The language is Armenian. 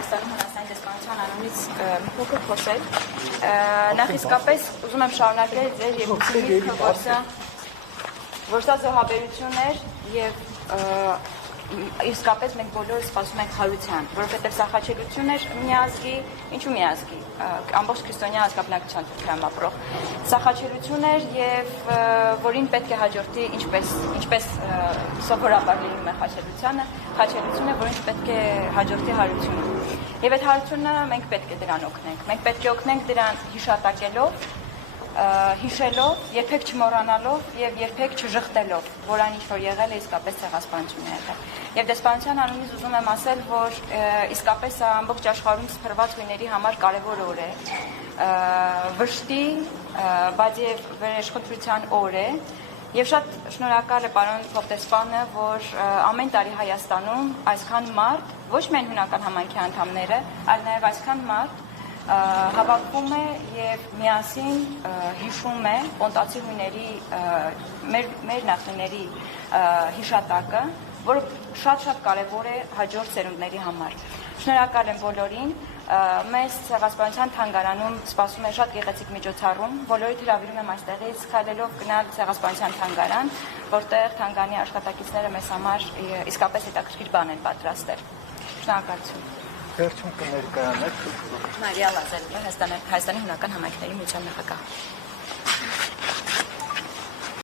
Հայաստանում Հունաստանի դեսպանության անունից մի փոքր խոսել։ Նախ իսկապես ուզում եմ շարունակել ձեր երկուսի միտքը, որ սա զոհաբերություն էր եւ իսկապես մենք բոլորը սպասում ենք հարության, որովհետև սա խաչելություն էր միազգի, ինչու միազգի, ամբողջ քրիստոնյա ազգաբնակության Թուրքիայում ապրող։ Սա խաչելություն էր եւ որին պետք է հաջորդի ինչպես սովորաբար լինում է խաչելությունը, որին պետք է հաջորդի հարությունը։ Եվ այդ հարությունը մենք պետք է դրան օգնենք։ Մենք պետք է օգնենք դրան հիշատակելով, հիշելով, երբեք չմոռանալով եւ երբեք չժխտելով, որ այն ինչ որ եղել է իսկապես ցեղասպանություն է եղել։ Եվ դեսպանության անունից ուզում եմ ասել, որ իսկապես ամբողջ աշխարհում սփռված հույների համար կարևոր օր է, վշտի, բայց եւ վերաշխատության օր է։ Եվ շատ շնորհակալ է պարոն փոխտեսպանը, որ ամեն տարի Հայաստանում այսքան մարդ, ոչ միայն հունական համայնքի անդամները, այլ նաեւ այսքան մարդ հավաքվում է եւ միասին հիշում է պոնտացի հույների մեր նախնիների հիշատակը, որը շատ կարևոր է հաջորդ սերունդների համար։ Շնորհակալ եմ բոլորին։ Մեզ ցեղասպանության թանգարանում սպասում է շատ գեղեցիկ միջոցառում, բոլորիդ հրավիրում եմ այստեղից քայլելով գնալ ցեղասպանության թանգարան, որտեղ թանգարանի աշխատակիցները մեզ համար իսկապես հետաքրքիր բան են պատրաստել։ Շնորհակալություն։ Վերջում կներկայանեք Մարիա Լազարովը, Հայաստանի հունական համայնքների միության նախագահ։